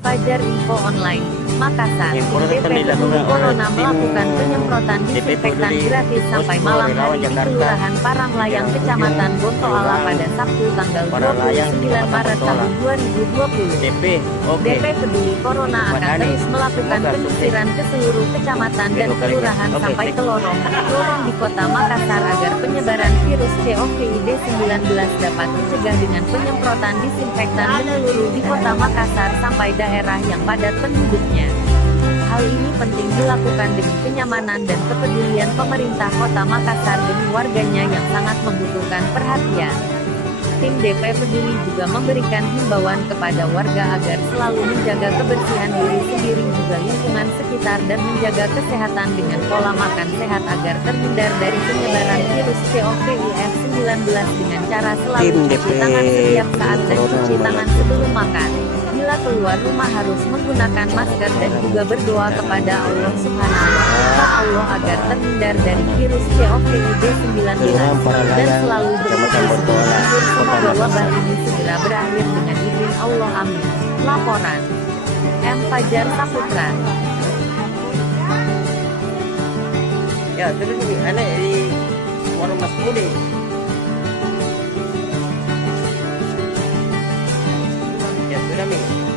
Fajar Info Online, Makassar, Yang tim DP dilakukan Peduli oleh Corona tim melakukan penyemprotan DP disinfektan Peduli gratis sampai Posko malam Relawan hari di Jakarta, Kelurahan Paranglayang, Jalan Kecamatan Ujung, Bontoala Kelurahan pada Sabtu tanggal Paranglayang, 29 Kecamatan Maret Bontoala. tahun 2020. DP, oke. DP Peduli Corona Mas akan Anies, terus melakukan semoga penyisiran ke seluruh kecamatan dan Kedua kalinya. kelurahan Oke, sampai sip. ke lorong di kota Makassar agar penyebaran virus COVID-19 dapat dicegah dengan penyemprotan disinfektan menyeluruh di kota Makassar sampai daerah yang padat penduduknya. Hal ini penting dilakukan demi kenyamanan dan kepedulian pemerintah kota Makassar demi warganya yang sangat membutuhkan perhatian. Tim DP Peduli juga memberikan himbauan kepada warga agar selalu menjaga kebersihan diri sendiri juga lingkungan sekitar dan menjaga kesehatan dengan pola makan sehat agar terhindar dari penyebaran virus COVID-19 dengan cara selalu Tim cuci DP tangan setiap saat dan Corona cuci tangan sebelum makan. Bila keluar rumah harus menggunakan masker dan juga berdoa kepada Allah Subhanahu wa Ta'ala agar terhindar dari virus COVID-19 dan selalu Kecamatan bersyukur Bontoala, Kota semoga wabah Makassar. ini segera berakhir dengan izin Allah, amin. Laporan M. Fajar Saputra. Ya, terus ini anak di warung Mas Budi. Ya, sudah Mi.